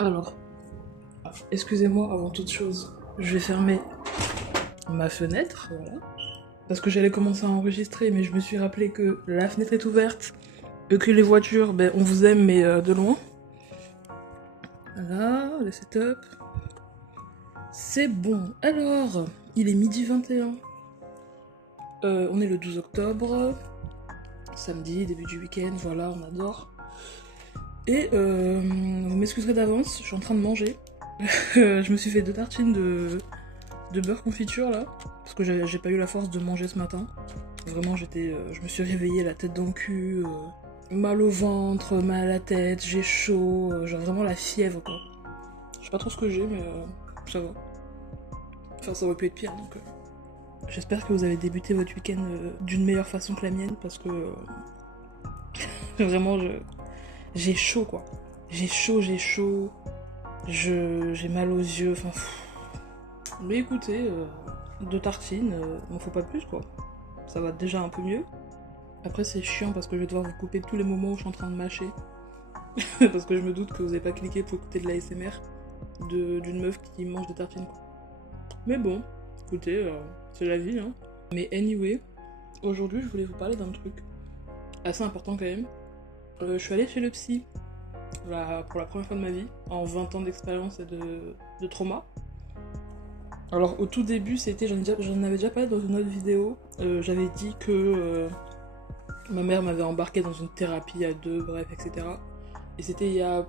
Alors, excusez-moi avant toute chose, je vais fermer ma fenêtre, voilà. Parce que j'allais commencer à enregistrer, mais je me suis rappelé que la fenêtre est ouverte, et que les voitures, ben on vous aime, mais de loin. Voilà, le setup. C'est bon. Alors, il est midi 21. On est le 12 octobre. Samedi, début du week-end, voilà, on adore. Et vous m'excuserez d'avance, je suis en train de manger. Je me suis fait 2 tartines de beurre confiture là, parce que j'ai pas eu la force de manger ce matin. Vraiment, je me suis réveillée la tête dans le cul, mal au ventre, mal à la tête, j'ai chaud, genre vraiment la fièvre quoi. Je sais pas trop ce que j'ai, mais ça va. Enfin, ça aurait pu être pire donc. J'espère que vous avez débuté votre week-end d'une meilleure façon que la mienne, parce que vraiment, j'ai chaud quoi. J'ai chaud, j'ai mal aux yeux, enfin. Mais écoutez, 2 tartines, m'en faut pas plus quoi. Ça va déjà un peu mieux. Après c'est chiant parce que je vais devoir vous couper tous les moments où je suis en train de mâcher. Parce que je me doute que vous avez pas cliqué pour écouter de la l'ASMR d'une meuf qui mange des tartines quoi. Mais bon, écoutez, c'est la vie hein. Mais anyway, aujourd'hui je voulais vous parler d'un truc assez important quand même. Je suis allée chez le psy pour la première fois de ma vie, en 20 ans d'expérience et de trauma. Alors au tout début, j'en avais déjà parlé dans une autre vidéo. J'avais dit que ma mère m'avait embarqué dans une thérapie à deux, bref, etc. Et c'était il y a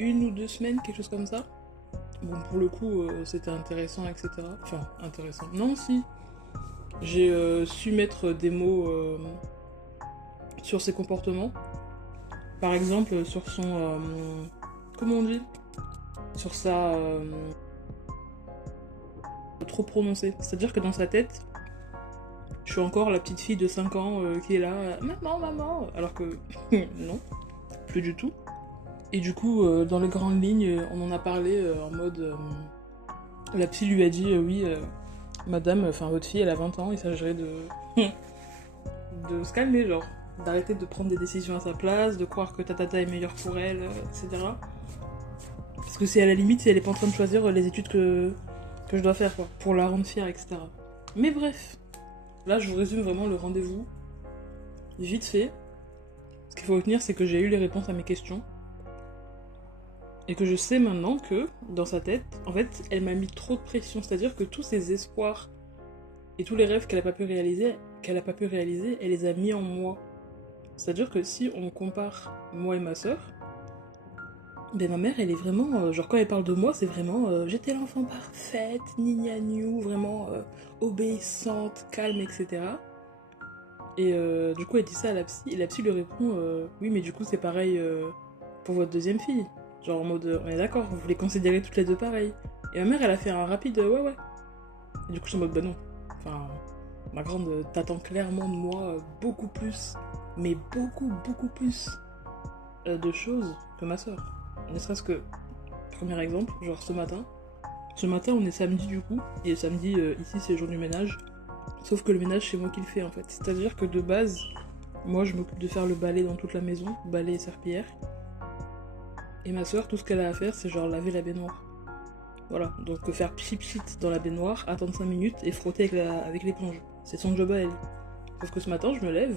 1 ou 2 semaines, quelque chose comme ça. Bon, pour le coup, c'était intéressant, etc. Enfin, intéressant. Non, si. J'ai su mettre des mots sur ses comportements. Par exemple, sur son... comment on dit? Sur sa... trop prononcé. C'est-à-dire que dans sa tête, je suis encore la petite fille de 5 ans qui est là, maman, maman, alors que non, plus du tout. Et du coup, dans les grandes lignes, on en a parlé en mode... la psy lui a dit, oui, madame, enfin votre fille, elle a 20 ans, il s'agirait de se calmer, genre. D'arrêter de prendre des décisions à sa place, de croire que ta tata est meilleure pour elle, etc. Parce que c'est à la limite si elle est pas en train de choisir les études que je dois faire, quoi, pour la rendre fière, etc. Mais bref, là je vous résume vraiment le rendez-vous, vite fait. Ce qu'il faut retenir, c'est que j'ai eu les réponses à mes questions. Et que je sais maintenant que, dans sa tête, en fait, elle m'a mis trop de pression. C'est-à-dire que tous ses espoirs et tous les rêves qu'elle a pas pu réaliser, elle les a mis en moi. C'est-à-dire que si on compare moi et ma sœur, ben ma mère, elle est vraiment... genre quand elle parle de moi, c'est vraiment... j'étais l'enfant parfaite, gnou, vraiment obéissante, calme, etc. Et du coup, elle dit ça à la psy, et la psy lui répond oui, mais du coup, c'est pareil pour votre deuxième fille. Genre en mode, on est d'accord, vous les considérez toutes les deux pareilles. Et ma mère, elle a fait un rapide ouais, ouais. Et du coup, je suis en mode, bah non. Enfin, ma grande t'attend clairement de moi beaucoup plus, mais beaucoup plus de choses que ma soeur. Ne serait-ce que, premier exemple, genre ce matin. Ce matin, on est samedi du coup, et samedi, ici, c'est le jour du ménage. Sauf que le ménage, c'est moi qui le fais en fait. C'est-à-dire que de base, moi, je m'occupe de faire le balai dans toute la maison, balai et serpillière. Et ma soeur, tout ce qu'elle a à faire, c'est genre laver la baignoire. Voilà, donc faire pchit dans la baignoire, attendre 5 minutes et frotter avec l'éponge. C'est son job à elle. Sauf que ce matin, je me lève.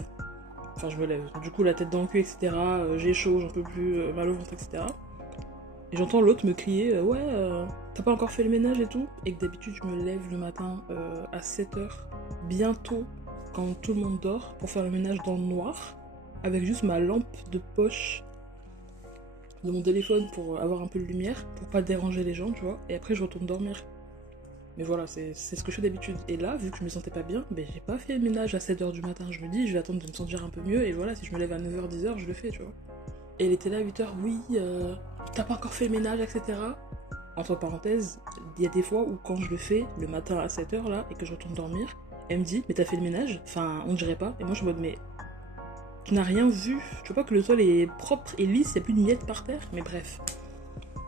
Enfin, je me lève. Du coup, la tête dans le cul, etc. J'ai chaud, j'en peux plus, mal au ventre, etc. Et j'entends l'autre me crier ouais, t'as pas encore fait le ménage et tout. Et que d'habitude, je me lève le matin à 7h, bientôt, quand tout le monde dort, pour faire le ménage dans le noir, avec juste ma lampe de poche de mon téléphone pour avoir un peu de lumière, pour pas déranger les gens, tu vois, et après je retourne dormir. Mais voilà, c'est ce que je fais d'habitude. Et là, vu que je me sentais pas bien, ben j'ai pas fait le ménage à 7h du matin. Je me dis, je vais attendre de me sentir un peu mieux, et voilà, si je me lève à 9h, 10h, je le fais, tu vois. Et elle était là à 8h, oui, t'as pas encore fait le ménage, etc. Entre parenthèses, il y a des fois où quand je le fais, le matin à 7h là, et que je retourne dormir, elle me dit, mais t'as fait le ménage? Enfin, on dirait pas. Et moi je suis en mode, mais tu n'as rien vu? Tu vois pas que le sol est propre et lisse, il y a plus de miettes par terre? Mais bref.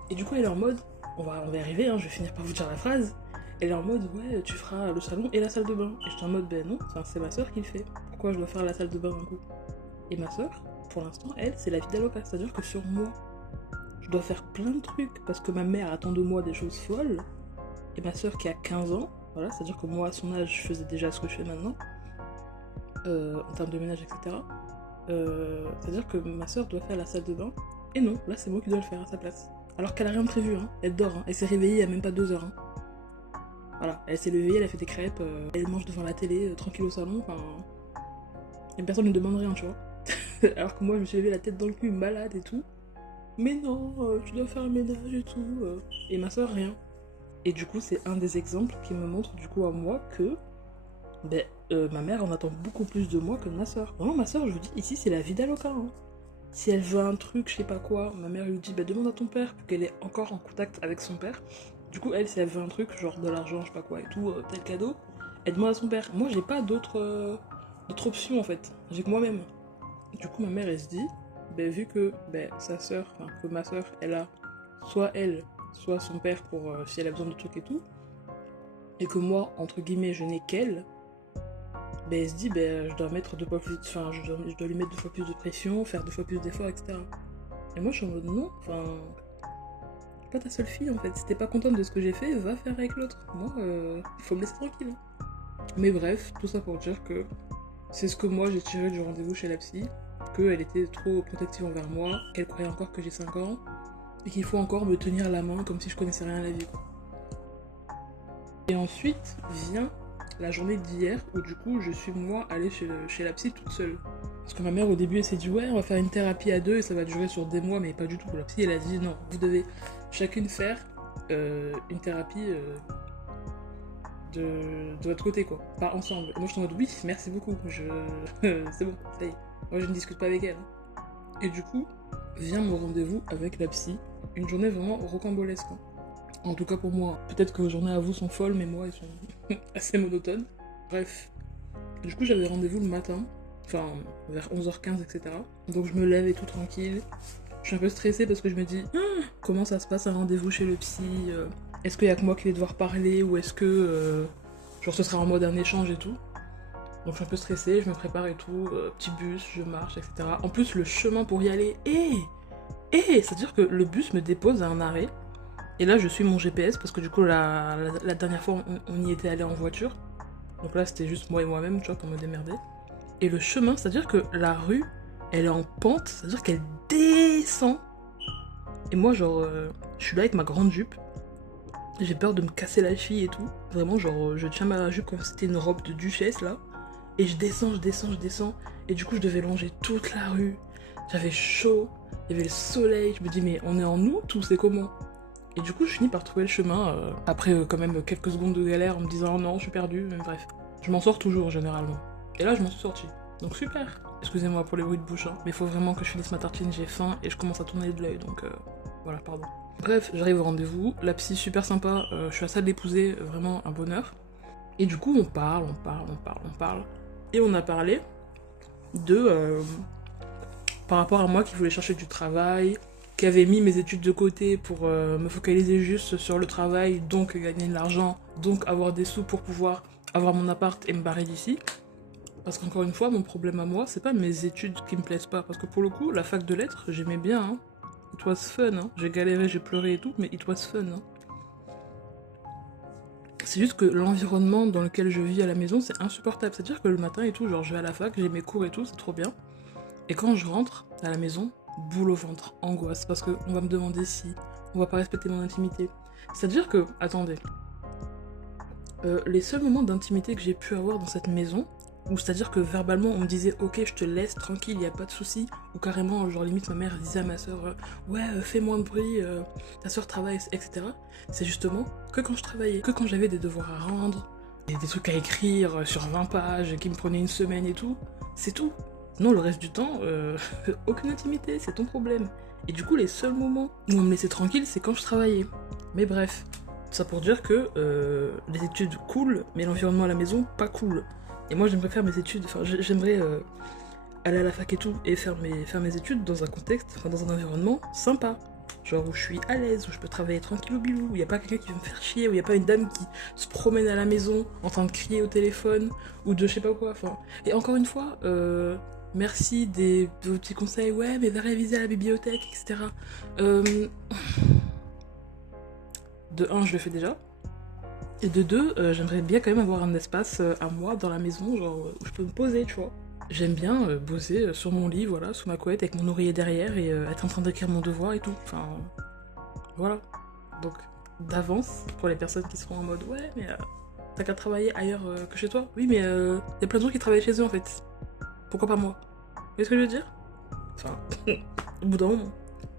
Et du coup, elle est en mode, on va y arriver, hein, je vais finir par vous dire la phrase. Elle est en mode, ouais, tu feras le salon et la salle de bain. Et j'étais en mode, ben non, c'est ma soeur qui le fait. Pourquoi je dois faire la salle de bain d'un coup? Et ma soeur, pour l'instant, elle, c'est la vie d'Aloca. C'est-à-dire que sur moi, je dois faire plein de trucs parce que ma mère attend de moi des choses folles. Et ma soeur qui a 15 ans, voilà, c'est-à-dire que moi à son âge je faisais déjà ce que je fais maintenant, en termes de ménage, etc. C'est-à-dire que ma soeur doit faire la salle de bain, et non, là c'est moi qui dois le faire à sa place. Alors qu'elle a rien prévu, hein. Elle dort, hein. Elle s'est réveillée il y a même pas 2 heures. Hein. Voilà, elle s'est levée, elle a fait des crêpes, elle mange devant la télé, tranquille au salon, enfin... Et personne ne lui demande rien, tu vois. Alors que moi je me suis levée la tête dans le cul, malade et tout. Mais non, tu dois faire le ménage et tout. Et ma soeur, rien. Et du coup, c'est un des exemples qui me montre du coup à moi que ma mère en attend beaucoup plus de moi que de ma soeur. Vraiment, ma soeur, je vous dis, ici, c'est la vie d'Aloca. Hein. Si elle veut un truc, je sais pas quoi, ma mère lui dit, demande à ton père pour qu'elle est encore en contact avec son père. Du coup, elle, si elle veut un truc, genre de l'argent, je sais pas quoi et tout, tel cadeau, elle demande à son père. Moi, j'ai pas d'autres options en fait. J'ai que moi-même. Du coup, ma mère, elle se dit, vu que sa soeur, enfin que ma soeur, elle a soit elle, soit son père pour si elle a besoin de trucs et tout, et que moi, entre guillemets, je n'ai qu'elle, elle se dit, je dois mettre 2 fois plus, enfin, je dois lui mettre 2 fois plus de pression, faire 2 fois plus d'efforts, etc. Et moi, je suis en mode non, enfin, pas ta seule fille en fait. Si t'es pas contente de ce que j'ai fait, va faire avec l'autre. Moi, faut me laisser tranquille. Mais bref, tout ça pour dire que c'est ce que moi j'ai tiré du rendez-vous chez la psy, qu'elle était trop protective envers moi, qu'elle croyait encore que j'ai 5 ans, et qu'il faut encore me tenir la main comme si je connaissais rien à la vie, quoi. Et ensuite vient la journée d'hier où du coup je suis moi allée chez la psy toute seule. Parce que ma mère au début elle s'est dit ouais on va faire une thérapie à 2 et ça va durer sur des mois, mais pas du tout. La psy elle a dit non, vous devez chacune faire une thérapie de votre côté quoi, pas ensemble. Et moi je suis en mode oui merci beaucoup, c'est bon, ça y est, moi je ne discute pas avec elle. Et du coup vient mon rendez-vous avec la psy, une journée vraiment rocambolesque. Hein. En tout cas pour moi. Peut-être que vos journées à vous sont folles, mais moi, elles sont assez monotones. Bref. Du coup, j'avais rendez-vous le matin, enfin, vers 11h15, etc. Donc je me lève et tout tranquille. Je suis un peu stressée parce que je me dis, comment ça se passe un rendez-vous chez le psy Est-ce qu'il y a que moi qui vais devoir parler ou est-ce que genre ce sera en mode un échange et tout. Donc je suis un peu stressée, je me prépare et tout, petit bus, je marche, etc. En plus, le chemin pour y aller, c'est-à-dire que le bus me dépose à un arrêt. Et là, je suis mon GPS parce que du coup, la dernière fois, on y était allé en voiture. Donc là, c'était juste moi et moi-même, tu vois, pour me démerder. Et le chemin, c'est-à-dire que la rue, elle est en pente, c'est-à-dire qu'elle descend. Et moi, genre, je suis là avec ma grande jupe. J'ai peur de me casser la cheville et tout. Vraiment, genre, je tiens ma jupe comme si c'était une robe de duchesse, là. Et je descends. Et du coup, je devais longer toute la rue. J'avais chaud, il y avait le soleil. Je me dis, mais on est en août ou c'est comment ? Et du coup, je finis par trouver le chemin, après quand même quelques secondes de galère en me disant oh non, je suis perdue, mais bref. Je m'en sors toujours généralement. Et là, je m'en suis sortie. Donc super. Excusez-moi pour les bruits de bouche, hein, mais il faut vraiment que je finisse ma tartine, j'ai faim et je commence à tourner de l'œil, donc voilà, pardon. Bref, j'arrive au rendez-vous, la psy super sympa, je suis à ça de l'épouser, vraiment un bonheur. Et du coup, on parle. Et on a parlé de... par rapport à moi qui voulait chercher du travail, qui avait mis mes études de côté pour me focaliser juste sur le travail, donc gagner de l'argent, donc avoir des sous pour pouvoir avoir mon appart et me barrer d'ici. Parce qu'encore une fois, mon problème à moi, c'est pas mes études qui me plaisent pas. Parce que pour le coup, la fac de lettres, j'aimais bien. Hein. It was fun. Hein. J'ai galéré, j'ai pleuré et tout, mais it was fun. Hein. C'est juste que l'environnement dans lequel je vis à la maison, c'est insupportable. C'est-à-dire que le matin et tout, genre je vais à la fac, j'ai mes cours et tout, c'est trop bien. Et quand je rentre à la maison, boule au ventre, angoisse, parce qu'on va me demander si on va pas respecter mon intimité. C'est-à-dire que, attendez, les seuls moments d'intimité que j'ai pu avoir dans cette maison, où c'est-à-dire que verbalement on me disait ok je te laisse tranquille, y a pas de souci, ou carrément genre limite ma mère disait à ma soeur ouais fais moins de bruit, ta soeur travaille, etc. C'est justement que quand je travaillais, que quand j'avais des devoirs à rendre, des trucs à écrire sur 20 pages qui me prenaient une semaine et tout, c'est tout. Non, le reste du temps, aucune intimité, c'est ton problème. Et du coup, les seuls moments où on me laissait tranquille, c'est quand je travaillais. Mais bref, ça pour dire que les études cool, mais l'environnement à la maison pas cool. Et moi, j'aimerais faire mes études, enfin, j'aimerais aller à la fac et tout, et faire mes études dans un contexte, enfin, dans un environnement sympa. Genre où je suis à l'aise, où je peux travailler tranquille au bilou, où il n'y a pas quelqu'un qui va me faire chier, où il n'y a pas une dame qui se promène à la maison en train de crier au téléphone, ou de je sais pas quoi, enfin. Et encore une fois, merci de vos petits conseils, ouais, mais va réviser à la bibliothèque, etc. De un, je le fais déjà. Et de deux, j'aimerais bien quand même avoir un espace à moi dans la maison, genre où je peux me poser, tu vois. J'aime bien bosser sur mon lit, voilà, sous ma couette, avec mon oreiller derrière et être en train d'écrire mon devoir et tout. Enfin, voilà. Donc, d'avance, pour les personnes qui seront en mode, ouais, mais t'as qu'à travailler ailleurs que chez toi. Oui, mais y a plein de gens qui travaillent chez eux en fait. Pourquoi pas moi? Vous voyez ce que je veux dire? Enfin, au bout d'un moment.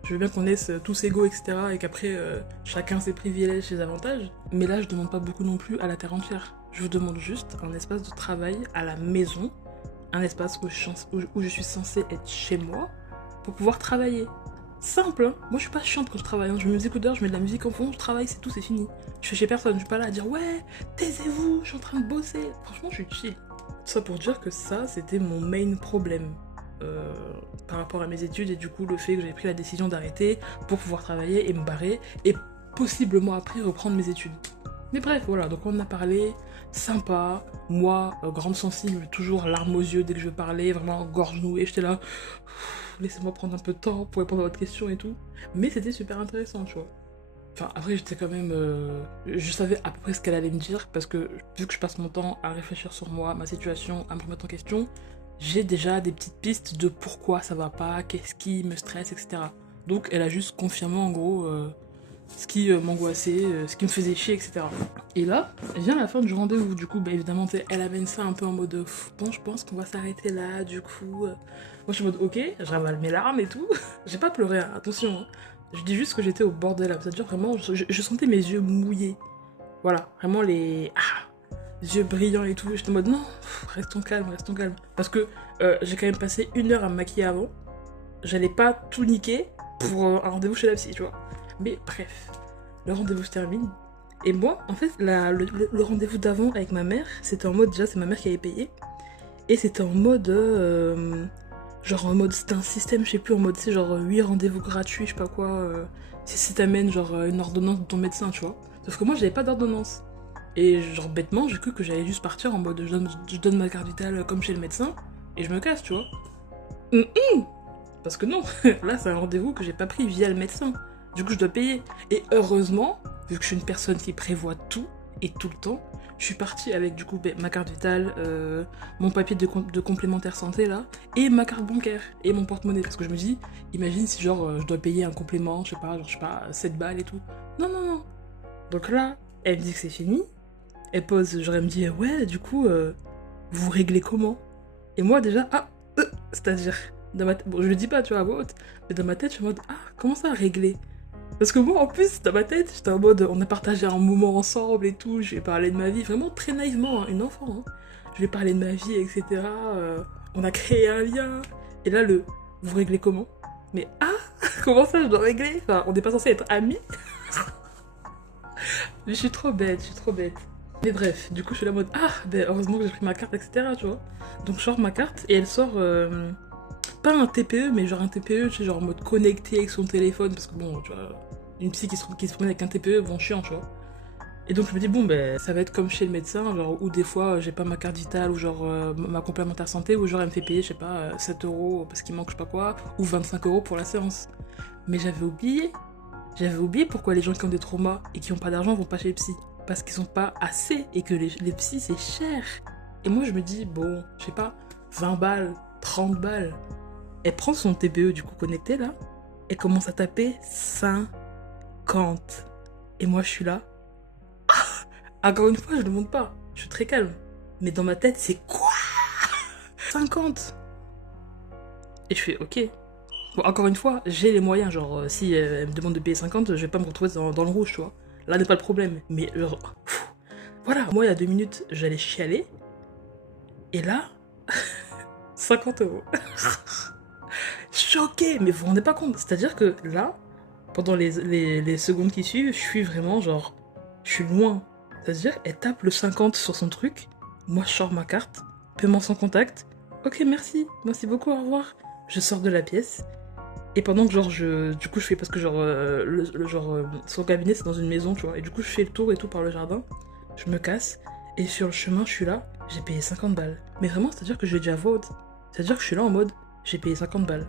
Je veux bien qu'on laisse tous égaux, etc. et qu'après, chacun ses privilèges, ses avantages. Mais là, je demande pas beaucoup non plus à la terre entière. Je vous demande juste un espace de travail à la maison, un espace où je suis censée être chez moi pour pouvoir travailler. Simple, hein. Moi, je suis pas chiante quand je travaille. Hein. Je mets mes écouteurs, je mets de la musique en fond, je travaille, c'est tout, c'est fini. Je suis chez personne, je suis pas là à dire ouais, taisez-vous, je suis en train de bosser. Franchement, je suis chill. Tout ça pour dire que ça, c'était mon main problème. Par rapport à mes études et du coup le fait que j'avais pris la décision d'arrêter pour pouvoir travailler et me barrer et possiblement après reprendre mes études. Mais bref, voilà, donc on en a parlé, sympa, moi, grande sensible, toujours larmes aux yeux dès que je parlais, vraiment gorge nouée, j'étais là, laissez-moi prendre un peu de temps pour répondre à votre question et tout. Mais c'était super intéressant, tu vois. Enfin, après, j'étais quand même. Je savais à peu près ce qu'elle allait me dire, parce que vu que je passe mon temps à réfléchir sur moi, ma situation, à me remettre en question, j'ai déjà des petites pistes de pourquoi ça va pas, qu'est-ce qui me stresse, etc. Donc, elle a juste confirmé en gros ce qui m'angoissait, ce qui me faisait chier, etc. Et là, vient la fin du rendez-vous. Du coup, bah, évidemment, elle amène ça un peu en mode bon, je pense qu'on va s'arrêter là, du coup. Moi, je suis en mode ok, je ravale mes larmes et tout. J'ai pas pleuré, hein, attention. Hein. Je dis juste que j'étais au bord de la. C'est-à-dire vraiment, je sentais mes yeux mouillés. Voilà, vraiment les yeux brillants et tout. J'étais en mode non, restons calmes, restons calmes. Parce que j'ai quand même passé 1 heure à me maquiller avant. J'allais pas tout niquer pour un rendez-vous chez la psy, tu vois. Mais bref, le rendez-vous se termine. Et moi, en fait, le rendez-vous d'avant avec ma mère, c'était en mode, déjà, c'est ma mère qui avait payé. Et c'était en mode. Genre en mode, c'était un système, je sais plus, en mode, c'est genre 8 rendez-vous gratuits, je sais pas quoi. Si t'amènes genre une ordonnance de ton médecin, tu vois. Sauf que moi, j'avais pas d'ordonnance. Et genre bêtement, j'ai cru que j'allais juste partir en mode, je donne ma carte vitale comme chez le médecin, et je me casse, tu vois. Parce que non, là, c'est un rendez-vous que j'ai pas pris via le médecin. Du coup, je dois payer. Et heureusement, vu que je suis une personne qui prévoit tout et tout le temps, je suis partie avec du coup ma carte vitale, mon papier de complémentaire santé là, et ma carte bancaire, et mon porte-monnaie. Parce que je me dis, imagine si genre je dois payer un complément, je sais pas, 7 balles et tout. Non, non, non. Donc là, elle me dit que c'est fini. Elle pose, genre elle me dit, ouais, du coup, vous réglez comment? Et moi déjà, c'est-à-dire, dans ma tête, bon, je le dis pas, tu vois, à voix haute, mais dans ma tête, je suis en mode, comment ça régler? Parce que moi, en plus, dans ma tête, j'étais en mode, on a partagé un moment ensemble et tout, je vais parler de ma vie, vraiment très naïvement, hein, une enfant, hein. Je vais parler de ma vie, etc. On a créé un lien. Et là, vous réglez comment? Mais comment ça, je dois régler? Enfin, on n'est pas censé être amis. Mais je suis trop bête, je suis trop bête. Mais bref, du coup, je suis là en mode, ben heureusement que j'ai pris ma carte, etc. Tu vois. Donc, je sors ma carte et elle sort. Pas un TPE, mais genre un TPE, tu sais, genre en mode connecté avec son téléphone, parce que bon, tu vois, une psy qui se promène avec un TPE, bon, chiant, tu vois. Et donc je me dis, bon, ben, ça va être comme chez le médecin, genre, où des fois, j'ai pas ma carte vitale, ou genre, ma complémentaire santé, ou genre, elle me fait payer, je sais pas, 7 euros parce qu'il manque je sais pas quoi, ou 25 euros pour la séance. Mais j'avais oublié pourquoi les gens qui ont des traumas et qui ont pas d'argent vont pas chez les psys. Parce qu'ils sont pas assez, et que les psys, c'est cher. Et moi, je me dis, bon, je sais pas, 20 balles, 30 balles. Elle prend son TPE du coup connecté là, et commence à taper 50. Et moi je suis là. Encore une fois, je ne monte pas, je suis très calme. Mais dans ma tête, c'est quoi 50. Et je fais ok. Bon, encore une fois, j'ai les moyens, genre si elle me demande de payer 50, je vais pas me retrouver dans le rouge, tu vois. Là n'est pas le problème. Mais genre, voilà, moi il y a 2 minutes, j'allais chialer. Et là, 50 euros. Choquée, mais vous vous rendez pas compte. C'est-à-dire que là, pendant les secondes qui suivent, je suis vraiment genre, je suis loin. C'est-à-dire, elle tape le 50 sur son truc, moi je sors ma carte, paiement sans contact, ok merci beaucoup, au revoir. Je sors de la pièce, et pendant que genre, du coup je fais, parce que genre, son cabinet c'est dans une maison, tu vois, et du coup je fais le tour et tout par le jardin, je me casse, et sur le chemin je suis là, j'ai payé 50 balles. Mais vraiment, c'est-à-dire que je l'ai dit à voix haute. C'est-à-dire que je suis là en mode, j'ai payé 50 balles.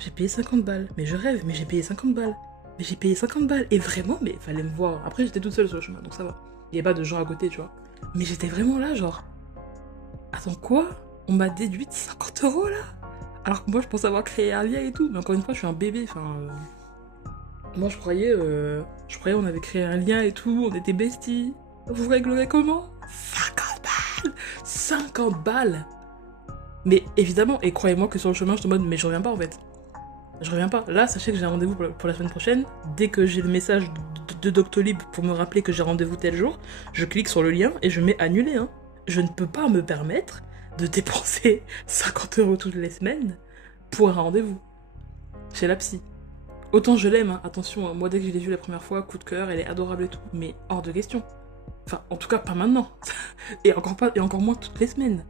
J'ai payé 50 balles. Mais je rêve, mais j'ai payé 50 balles. Mais j'ai payé 50 balles. Et vraiment, mais fallait me voir. Après, j'étais toute seule sur le chemin, donc ça va. Il n'y avait pas de gens à côté, tu vois. Mais j'étais vraiment là, genre... Attends, quoi? On m'a déduit 50 € là? Alors que moi, je pense avoir créé un lien et tout. Mais encore une fois, je suis un bébé, enfin... Moi, je croyais on avait créé un lien et tout, on était besties. Vous réglerez comment? 50 balles! 50 balles! Mais évidemment, et croyez-moi que sur le chemin, je te mode, mais je reviens pas en fait. Je reviens pas. Là, sachez que j'ai un rendez-vous pour la semaine prochaine. Dès que j'ai le message de Doctolib pour me rappeler que j'ai rendez-vous tel jour, je clique sur le lien et je mets annuler. Hein. Je ne peux pas me permettre de dépenser 50 € toutes les semaines pour un rendez-vous chez la psy. Autant je l'aime, hein. Attention, moi dès que je l'ai vue la première fois, coup de cœur, elle est adorable et tout, mais hors de question. Enfin, en tout cas, pas maintenant. et encore moins toutes les semaines.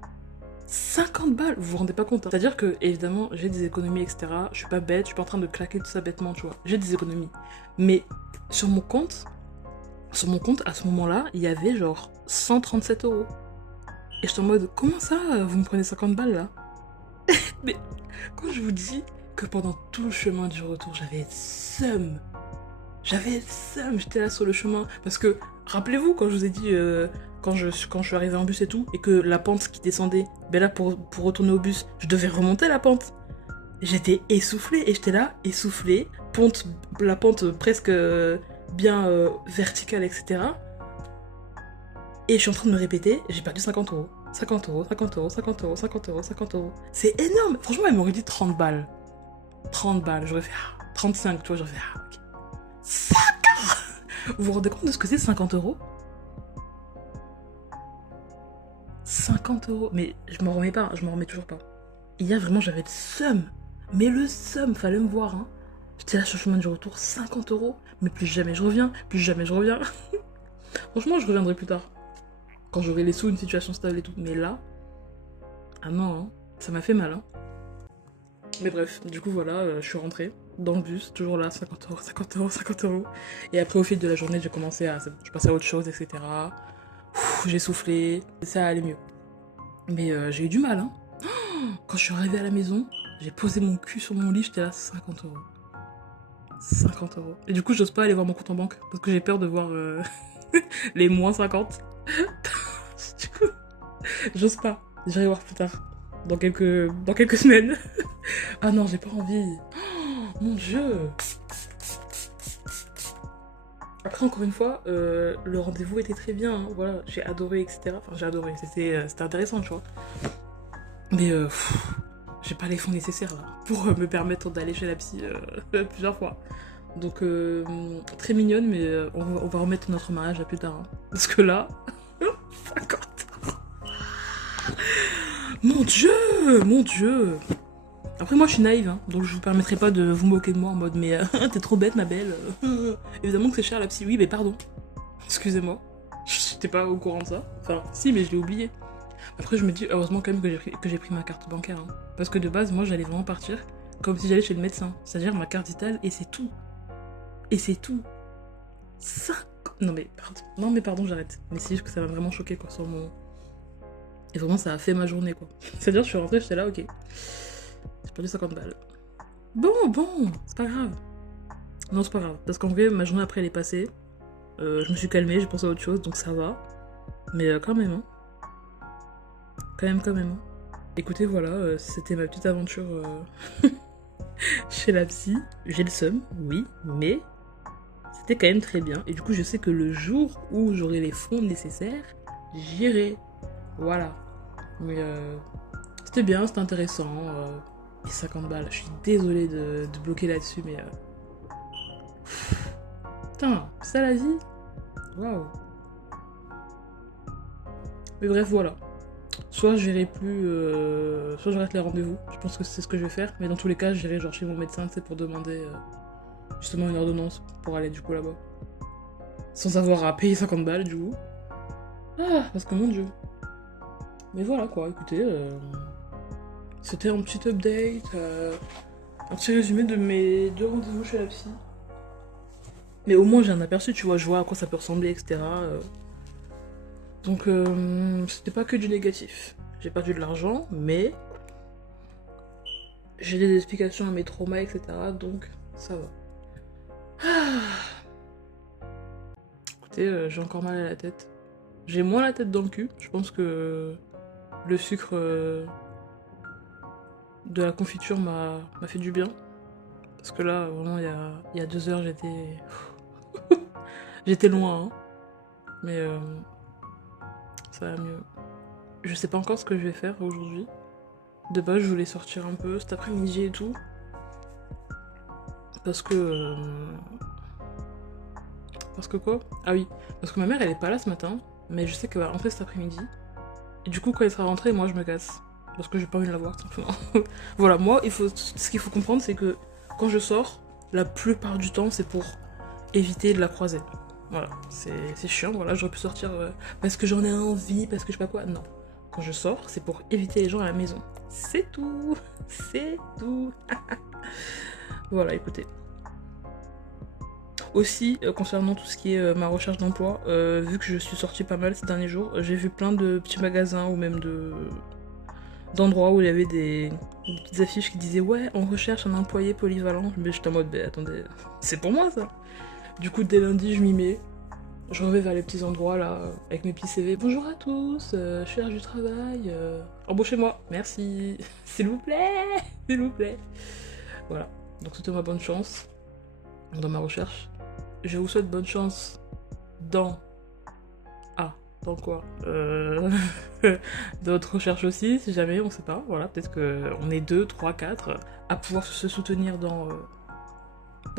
50 balles, vous vous rendez pas compte. Hein. C'est-à-dire que, évidemment, j'ai des économies, etc. Je suis pas bête, je suis pas en train de claquer tout ça bêtement, tu vois. J'ai des économies. Mais sur mon compte, à ce moment-là, il y avait genre 137 €. Et je suis en mode, comment ça, vous me prenez 50 balles là? Mais quand je vous dis que pendant tout le chemin du retour, j'avais le seum. J'étais là sur le chemin. Parce que, rappelez-vous, quand je vous ai dit, quand je suis arrivée en bus et tout, et que la pente qui descendait, ben là, pour retourner au bus, je devais remonter la pente. J'étais essoufflée, et j'étais là, essoufflée, la pente presque bien verticale, etc. Et je suis en train de me répéter, j'ai perdu 50 €. 50 €, 50 €, 50 €, 50 €, 50 €. C'est énorme. Franchement, elle m'aurait dit 30 balles. 30 balles, j'aurais fait 35, tu vois, j'aurais fait ok. 50 €. Vous vous rendez compte de ce que c'est 50 €? 50 €. Mais je m'en remets pas, je m'en remets toujours pas. Hier, vraiment, j'avais le seum. Mais le seum, fallait me voir. Hein. J'étais là sur le chemin du retour, 50 €. Mais plus jamais je reviens, plus jamais je reviens. Franchement, je reviendrai plus tard. Quand j'aurai les sous, une situation stable et tout. Mais là, ah non, hein, ça m'a fait mal. Hein. Mais bref, du coup, voilà, je suis rentrée dans le bus, toujours là, 50 €, 50 €, 50 €. Et après, au fil de la journée, j'ai commencé à... Je passais à autre chose, etc. J'ai soufflé, ça allait mieux. Mais j'ai eu du mal, hein. Quand je suis arrivée à la maison, j'ai posé mon cul sur mon lit, j'étais là, 50 €. 50 €. Et du coup, j'ose pas aller voir mon compte en banque, parce que j'ai peur de voir les moins 50. Du coup, j'ose pas. J'irai voir plus tard. Dans quelques semaines. Ah non, j'ai pas envie. Oh, mon Dieu. Après, encore une fois, le rendez-vous était très bien. Hein. Voilà, j'ai adoré, etc. Enfin, j'ai adoré. C'était intéressant, tu vois. Mais j'ai pas les fonds nécessaires là pour me permettre d'aller chez la psy plusieurs fois. Donc, très mignonne, mais on va remettre notre mariage à plus tard. Hein. Parce que là, 50 €. Mon Dieu. Après, moi, je suis naïve, hein, donc je vous permettrai pas de vous moquer de moi en mode, mais t'es trop bête, ma belle. Évidemment que c'est cher la psy. Oui, mais pardon. Excusez-moi. J'étais pas au courant de ça. Enfin, si, mais je l'ai oublié. Après, je me dis, heureusement quand même que j'ai pris ma carte bancaire. Hein. Parce que de base, moi, j'allais vraiment partir comme si j'allais chez le médecin. C'est-à-dire ma carte vitale, et c'est tout. Et c'est tout. 5... Non, mais pardon, j'arrête. Mais c'est juste que ça m'a vraiment choqué, quoi, sur mon... Et vraiment, ça a fait ma journée, quoi. C'est-à-dire, je suis rentrée, j'étais là, ok. J'ai perdu 50 balles. Bon, c'est pas grave. Non, c'est pas grave. Parce qu'en vrai, ma journée après, elle est passée. Je me suis calmée, j'ai pensé à autre chose, donc ça va. Mais quand même, hein. Quand même. Hein. Écoutez, voilà, c'était ma petite aventure chez la psy. J'ai le seum, oui, mais c'était quand même très bien. Et du coup, je sais que le jour où j'aurai les fonds nécessaires, j'irai. Voilà. Mais c'était bien, c'était intéressant. Et 50 balles, je suis désolée de bloquer là-dessus, mais... Putain, c'est ça la vie? Waouh. Mais bref, voilà. Soit j'irai plus... soit j'arrête les rendez-vous. Je pense que c'est ce que je vais faire. Mais dans tous les cas, j'irai genre chez mon médecin, tu sais, pour demander justement une ordonnance pour aller du coup là-bas. Sans avoir à payer 50 balles, du coup. Ah, parce que mon Dieu. Mais voilà, quoi, écoutez... C'était un petit update, un petit résumé de mes 2 rendez-vous chez la psy. Mais au moins j'ai un aperçu, tu vois, je vois à quoi ça peut ressembler, etc. Donc c'était pas que du négatif. J'ai perdu de l'argent, mais J'ai des explications à mes traumas, etc. Donc, ça va. Écoutez, j'ai encore mal à la tête. J'ai moins la tête dans le cul. Je pense que le sucre de la confiture m'a fait du bien. Parce que là, vraiment, il y a 2 heures, j'étais... j'étais loin, hein. Mais ça va mieux. Je sais pas encore ce que je vais faire aujourd'hui. De base, je voulais sortir un peu cet après-midi et tout. Parce que... Parce que quoi? Ah oui, parce que ma mère, elle est pas là ce matin. Mais je sais qu'elle va rentrer cet après-midi. Et du coup, quand elle sera rentrée, moi, je me casse. Parce que j'ai pas envie de la voir, tout simplement. Voilà, moi, ce qu'il faut comprendre, c'est que quand je sors, la plupart du temps, c'est pour éviter de la croiser. Voilà, c'est chiant, voilà, j'aurais pu sortir parce que j'en ai envie, parce que je sais pas quoi. Non, quand je sors, c'est pour éviter les gens à la maison. C'est tout, c'est tout. Voilà, écoutez. Aussi, concernant tout ce qui est ma recherche d'emploi, vu que je suis sortie pas mal ces derniers jours, j'ai vu plein de petits magasins ou même d'endroits où il y avait des petites affiches qui disaient ouais, on recherche un employé polyvalent. Mais j'étais en mode, bah attendez, c'est pour moi ça. Du coup, dès lundi, je m'y mets. Je reviens vers les petits endroits là, avec mes petits CV. Bonjour à tous, je cherche du travail. Embauchez-moi, merci. S'il vous plaît, s'il vous plaît. Voilà, donc c'était ma bonne chance dans ma recherche. Je vous souhaite bonne chance dans... Ah, dans quoi dans votre recherche aussi, si jamais, on sait pas. Voilà, peut-être qu'on est 2, 3, 4 à pouvoir se soutenir dans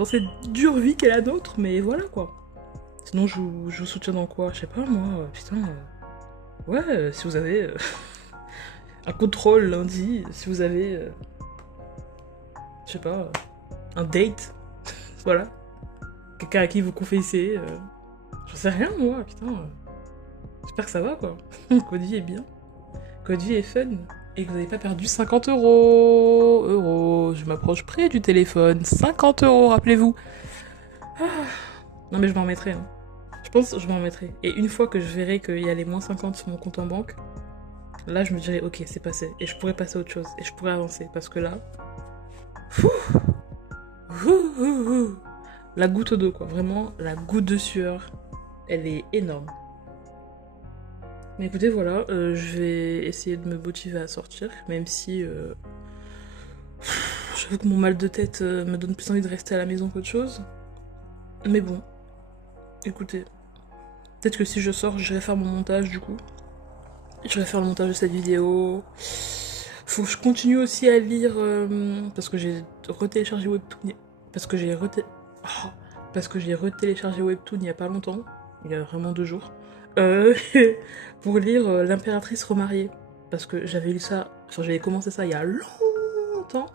cette dure vie qu'est la nôtre, mais voilà quoi. Sinon, je vous soutiens dans quoi? Je sais pas, moi, putain. Ouais, si vous avez un contrôle lundi, si vous avez, je sais pas, un date, voilà. Quelqu'un à qui vous confessez, j'en sais rien, moi, putain. J'espère que ça va, quoi. Que votre vie est bien, que votre vie est fun, et que vous n'avez pas perdu 50 euros. Je m'approche près du téléphone. 50 euros, rappelez-vous. Ah. Non, mais je m'en remettrai, hein. Je pense que je m'en remettrai. Et une fois que je verrai qu'il y a les moins 50 sur mon compte en banque, là je me dirai ok, c'est passé. Et je pourrais passer à autre chose. Et je pourrais avancer. Parce que là... La goutte d'eau, quoi. Vraiment, la goutte de sueur, elle est énorme. Mais écoutez, voilà, je vais essayer de me motiver à sortir, même si... j'avoue que mon mal de tête me donne plus envie de rester à la maison qu'autre chose. Mais bon, écoutez, peut-être que si je sors, j'irai faire mon montage du coup. Je vais faire le montage de cette vidéo. Faut que je continue aussi à lire parce que j'ai retéléchargé Webtoon. Parce que j'ai retéléchargé Webtoon il y a pas longtemps. Il y a vraiment 2 jours. Pour lire L'Impératrice remariée. Parce que j'avais lu ça. Enfin, j'avais commencé ça il y a longtemps.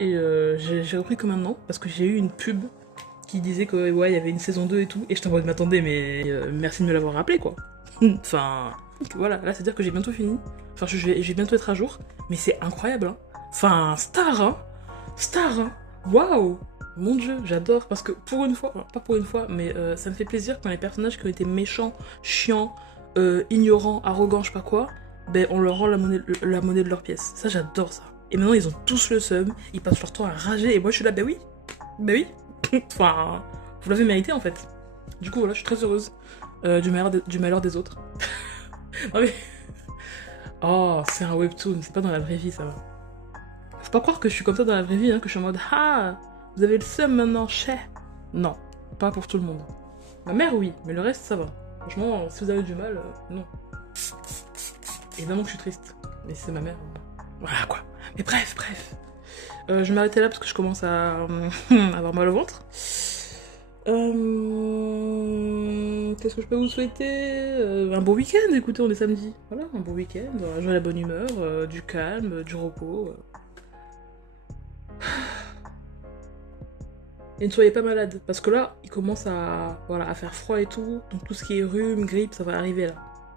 Et j'ai repris que maintenant. Parce que j'ai eu une pub qui disait que ouais, il y avait une saison 2 et tout. Et je t'en mode, m'attendais, mais merci de me l'avoir rappelé quoi. Enfin. Voilà, là c'est-à-dire que j'ai bientôt fini. Enfin, je vais bientôt être à jour. Mais c'est incroyable, hein. Enfin, star, hein. Star, hein. Waouh. Mon dieu, j'adore. Parce que pour une fois, pas pour une fois, mais ça me fait plaisir quand les personnages qui ont été méchants, chiants, ignorants, arrogants, je sais pas quoi, ben on leur rend la monnaie de leur pièce. Ça, j'adore ça. Et maintenant, ils ont tous le seum. Ils passent leur temps à rager. Et moi, je suis là, ben oui. Ben oui. Enfin, vous l'avez mérité en fait. Du coup, voilà, je suis très heureuse du malheur des autres. Non mais... Oh, c'est un webtoon, c'est pas dans la vraie vie, ça va. Faut pas croire que je suis comme ça dans la vraie vie, hein, que je suis en mode « Ah, vous avez le seum maintenant, chais !» Non, pas pour tout le monde. Ma mère, oui, mais le reste, ça va. Franchement, si vous avez du mal, non. Évidemment que je suis triste, mais c'est ma mère. Voilà, quoi. Mais bref. Je vais m'arrêter là parce que je commence à avoir mal au ventre. Qu'est-ce que je peux vous souhaiter? Un bon week-end, écoutez, on est samedi. Voilà, un bon week-end, jouer à la bonne humeur, du calme, du repos. Et ne soyez pas malade, parce que là, il commence à faire froid et tout, donc tout ce qui est rhume, grippe, ça va arriver là.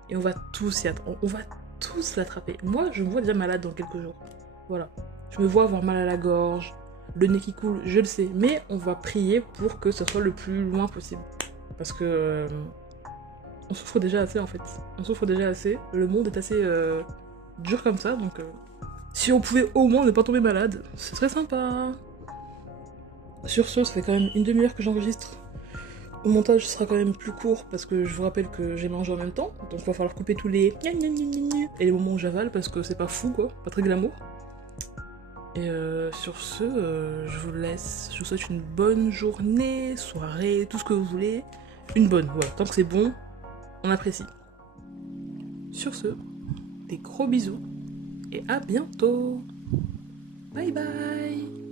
Et on va tous on va tous l'attraper. Moi, je me vois déjà malade dans quelques jours. Voilà. Je me vois avoir mal à la gorge, le nez qui coule, je le sais. Mais on va prier pour que ce soit le plus loin possible. Parce que... on souffre déjà assez en fait. On souffre déjà assez. Le monde est assez dur comme ça, donc... Si on pouvait au moins ne pas tomber malade, ce serait sympa. Sur ce, ça fait quand même une demi-heure que j'enregistre. Le montage sera quand même plus court parce que je vous rappelle que j'ai mangé en même temps, donc il va falloir couper tous les gna gna gna gna gna et les moments où j'avale parce que c'est pas fou quoi, pas très glamour. Et sur ce, je vous laisse. Je vous souhaite une bonne journée, soirée, tout ce que vous voulez. Une bonne, voilà. Tant que c'est bon, on apprécie. Sur ce, des gros bisous et à bientôt. Bye bye.